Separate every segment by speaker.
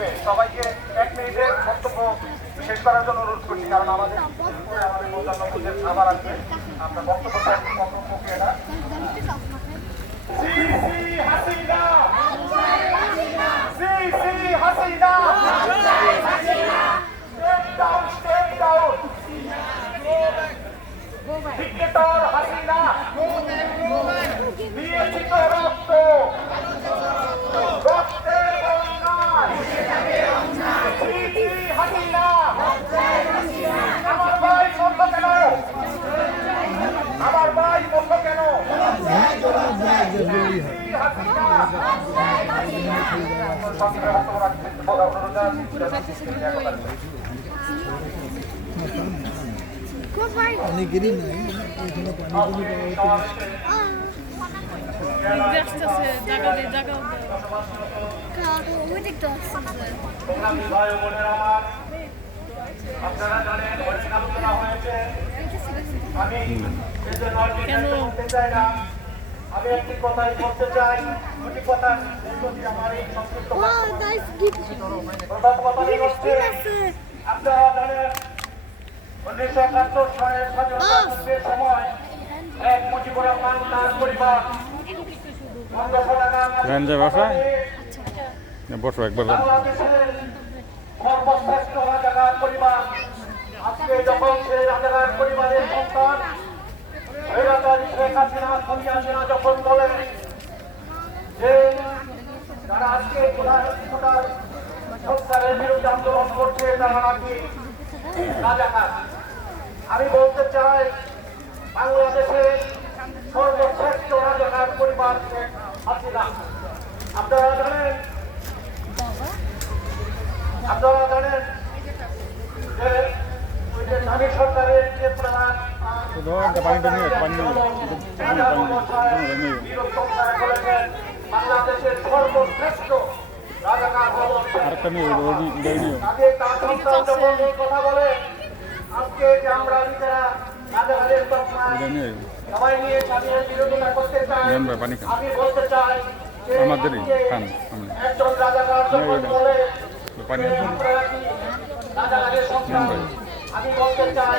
Speaker 1: নেবে সবাইকে এক মিনিটে বক্তব্য শেষ করার জন্য অনুরোধ করছি, কারণ আমাদের আমাদের খাবার আসবে আমরা বক্তব্য কমপক্ষে এটা সি সি হাসিনা সি C Hasina Step down, step down. Dictator Hasina দিয়েছি তো রক্ত রক্তের বন্যায় সি সি হাসিনা আমার ভাই বলল কেন আমার ভাই বলল কেন
Speaker 2: অনেকেরই নাই এখানে পানি
Speaker 1: আপনারা জানেন আমি আমি একটি কথাই বলতে চাই দুটি কথা আপনারা জানেন উনিশশো একাত্তর সালের স্বাধীনতা যুদ্ধের সময় এক মুজিবুর রহমান তার পরিবার?
Speaker 3: বসো একবার।
Speaker 1: সর্বশ্রেষ্ঠ রাজাকার পরিবার আজকে যখন সেই রাজাকার পরিবারের সন্তান শেখ হাসিনা সোনিয়া যখন বলেন যে যারা আজকে সরকারের বিরুদ্ধে আন্দোলন করছে তারা নাকি রাজাকার। আমি বলতে চাই বাংলাদেশের সর্বশ্রেষ্ঠ রাজাকার পরিবার হাসিনা। আপনারা জানেন আপনারা জানেন যে ওই যে সরকারের যে প্রধান
Speaker 3: পানি
Speaker 1: বাংলাদেশের সর্বশ্রেষ্ঠ রাজাকার হল শেখ
Speaker 3: আরেকটা নিয়ে ওটা ওটা নিয়ে নিও
Speaker 1: আগে তার সন্তান যখন এই কথা বলে। আজকে যে আমরা নিজেরা রাজাকারের তকমায় সবাই নিয়ে স্বাধীনের বিরোধিতা করতে চাই
Speaker 3: নেন ভাই, পানি খান।
Speaker 1: আমি বলতে চাই যে
Speaker 3: আমাদেরই,
Speaker 1: আজকে
Speaker 3: খান, সামনে।
Speaker 1: একজন রাজাকার যখন বলে আপনারা কি রাজাকারের সন্তান? আমি বলতে চাই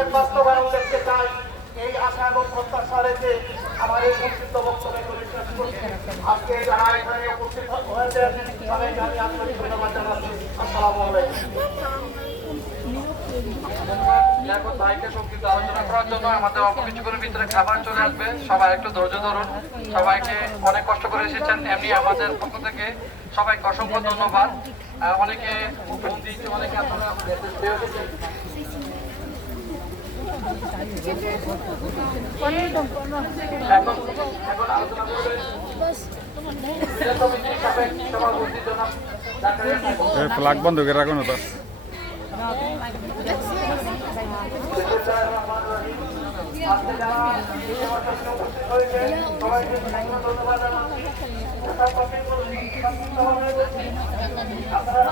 Speaker 1: এর বাস্তবায়ন দেখতে চাই, এই আশা এবং প্রত্যাশা রেখে আমার এই সংক্ষিপ্ত বক্তব্য করে আজকে যারা এখানে উপস্থিত হয়েছেন, তাদেরকে ধন্যবাদ
Speaker 4: আলোচনা করার জন্য আমাদের খাবার চলে আসবে। সবাই একটু ধৈর্য ধরুন। সবাইকে অনেক কষ্ট করে এসেছেন, এমনি আমাদের থেকে সবাইকে অসংখ্য ধন্যবাদ। অনেকে অনেকে
Speaker 3: ফ্লাগ বন্ধ করে রাখো না তো
Speaker 1: আজকে যারা এই আমার সামনে উপস্থিত হয়েছে সবাইকে ধন্যবাদ জানাচ্ছি তারপরে বলছি, সংক্ষিপ্তভাবে বলছি, আপনারা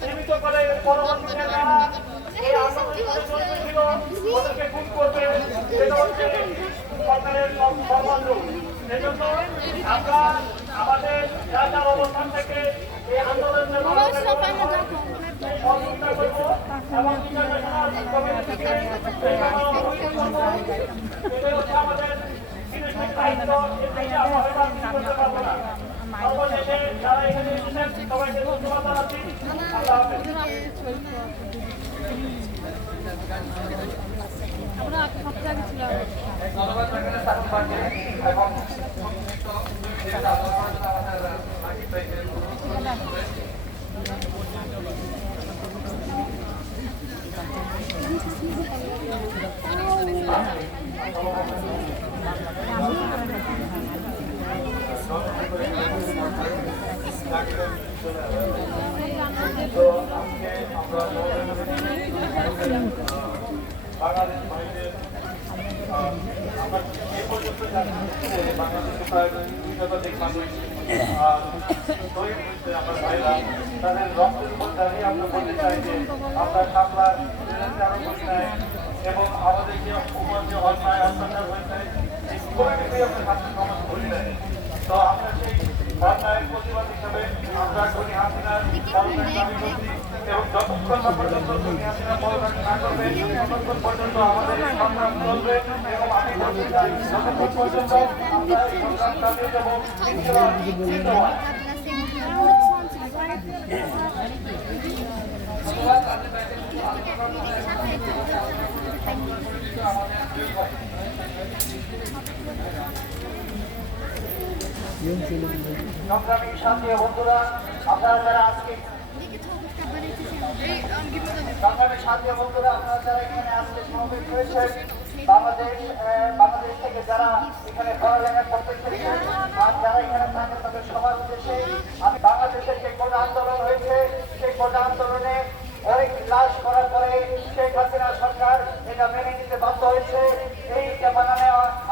Speaker 1: সীমিত করে জড়িত ছিল ওদেরকে খুন করবে সেটা হচ্ছে সরকারের সর্বাঙ্গ সেজন্য আমরা আমাদের যার অবস্থান থেকে এই আন্দোলনের সহযোগিতা করব এবং ইন্টারন্যাশনাল কমিউনিটিকে এটাই হচ্ছে আমাদের দায়িত্ব এর আমরা করতে পারব না সর্বশেষে যারা এখানে এসেছেন সবাইকে ধন্যবাদ জানাচ্ছি আল্লাহ হাফেজ
Speaker 5: আমরা সপ্তাহে গেছিলাম
Speaker 4: ধন্যবাদ থাকলে অনুরোধ করে
Speaker 1: বাংলাদেশ ভাইদের আমরা প্রায় দুই আমার তাদের আমরা বলতে চাই আমরা সামলার আরও এবং আমাদের যে উপর যে অন্যায় অত্যাচার হয়েছে এই কোনো আমরা ছাত্র সমাজ করি নাই তো আমরা সেই অন্যায়ের প্রতিবাদ হিসাবে আমরা সংগ্রামী এখানে আজকে করতে এসেছেন আর বাংলাদেশের যে কোটা আন্দোলন হয়েছে সেই কোটা আন্দোলনে লাশ করার পরে শেখ হাসিনা সরকার এটা মেনে নিতে বাধ্য হয়েছে। এই জামানা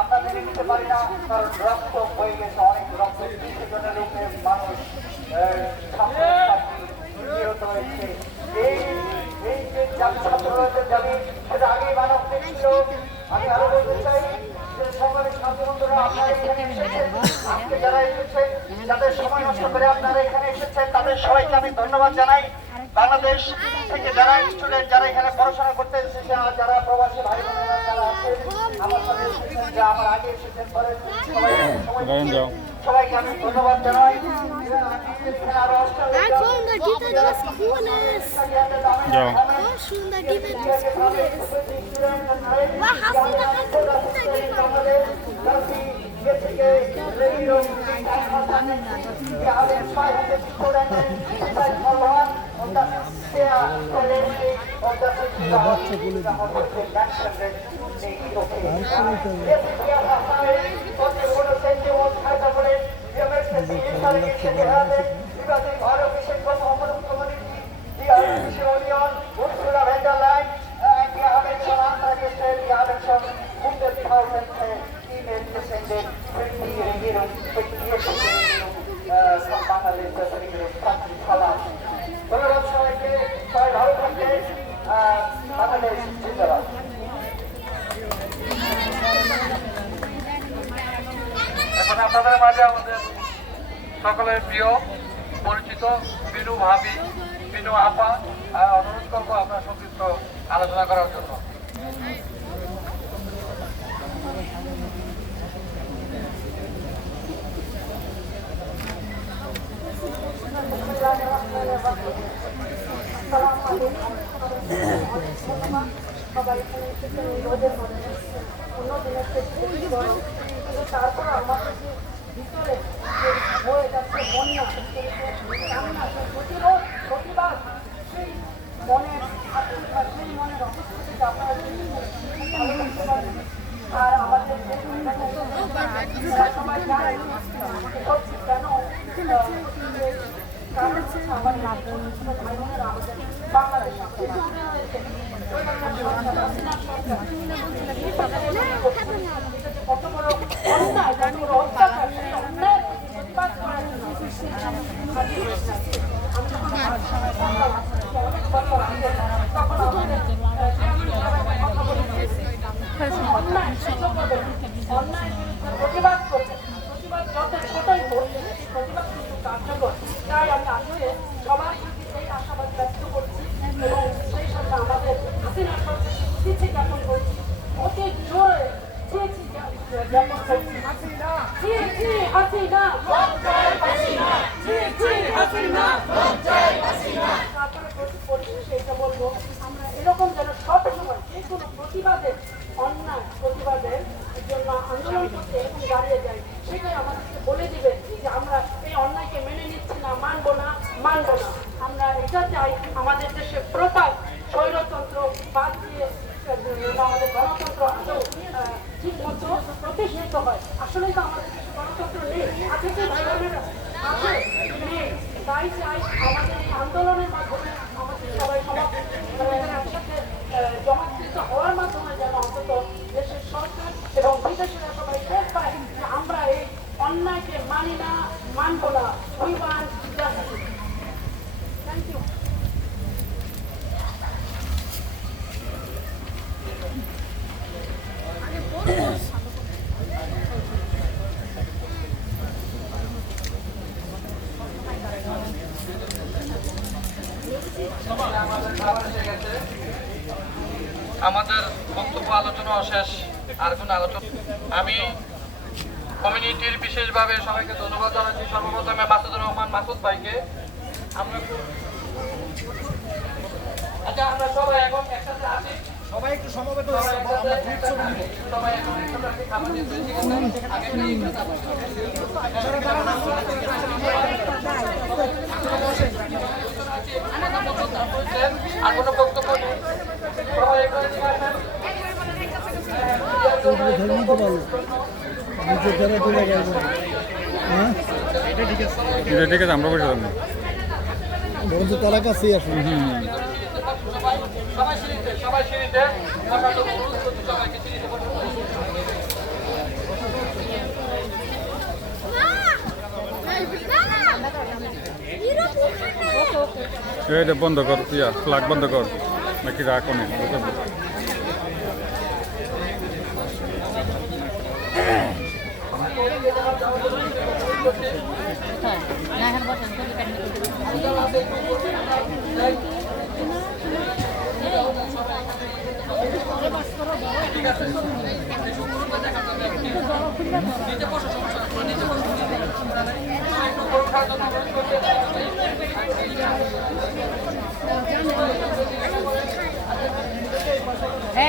Speaker 1: আমরা মেনে নিতে পারি না, কারণ যাদের সময় নষ্ট করে আপনারা এখানে এসেছেন তাদের সবাইকে আমি ধন্যবাদ জানাই বাংলাদেশ থেকে যারা স্টুডেন্ট যারা এখানে পড়াশোনা করতে এসেছে যারা আমার আগে এসেছেন পরে সবাইকে ধন্যবাদ জানাই। এখানে আরও অস্ট্রেলিয়া
Speaker 6: I
Speaker 4: এখন আপনাদের মাঝে আমাদের সকলের প্রিয় পরিচিত বিনু ভাবি বিনু আপা অনুরোধ করব আপনার সংক্ষিপ্ত আলোচনা করার জন্য
Speaker 7: সবাই এখানে এসেছেন এই রোদের মধ্যে অন্য দিনের থেকে তারপর আমাদের ভিতরে হয়ে যাচ্ছে বন্যা, কান্না সেই প্রতিরোধ, প্রতিবাদ, সেই মনের আত্মীয়তা সেই আর বাংলাদেশ 그래서 napakasarap আমাদের আন্দোলনের মাধ্যমে আমাদের সবাই সমাজ মানে একসাথে আহ, জমাকৃত হওয়ার মাধ্যমে যেন অন্তত দেশের সরকার এবং বিদেশিরা সবাই টের পায় যে আমরা এই অন্যায়কে মানি না মানব না we want justice thank you
Speaker 4: আমাদের খাবার এসে গেছে আমাদের বক্তব্য আলোচনা শেষ কোনো আলোচনা আমি কমিউনিটির বিশেষভাবে সবাইকে ধন্যবাদ জানাচ্ছি সর্বপ্রথমে মাসুদুর রহমান মাসুদ ভাইকে আমরা আচ্ছা আমরা সবাই এখন একসাথে আছি
Speaker 2: সবাই একটু সমবেত
Speaker 4: সবাই একসাথে সবাই এখন একসাথে খাবার নিচ্ছি, ঠিক আছে? আগে আর কোনো বক্তব্য নেই সবাই আসেন।
Speaker 2: ধরে নিতে পারব নিচে ধরে তুলে গেল। হ্যাঁ?
Speaker 3: এটা ঠিক আছে আমরা বসে থাকব।
Speaker 2: তারা কাছেই আসুন।
Speaker 3: এটা বন্ধ কর ইয়া ফ্লাগ বন্ধ কর। নাকি রাখ অনেক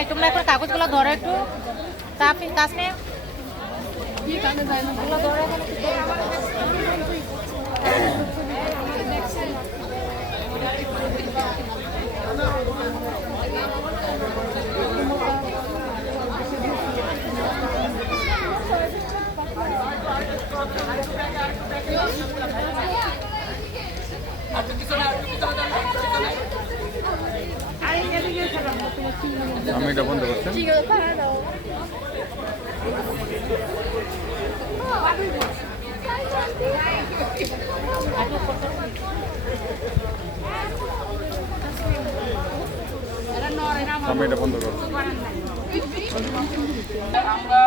Speaker 5: তোমরা এখন কাগজগুলো ধরো একটু। তাপি
Speaker 3: বন্ধ করছেন আমি এটা বন্ধ করছি।
Speaker 4: আমরা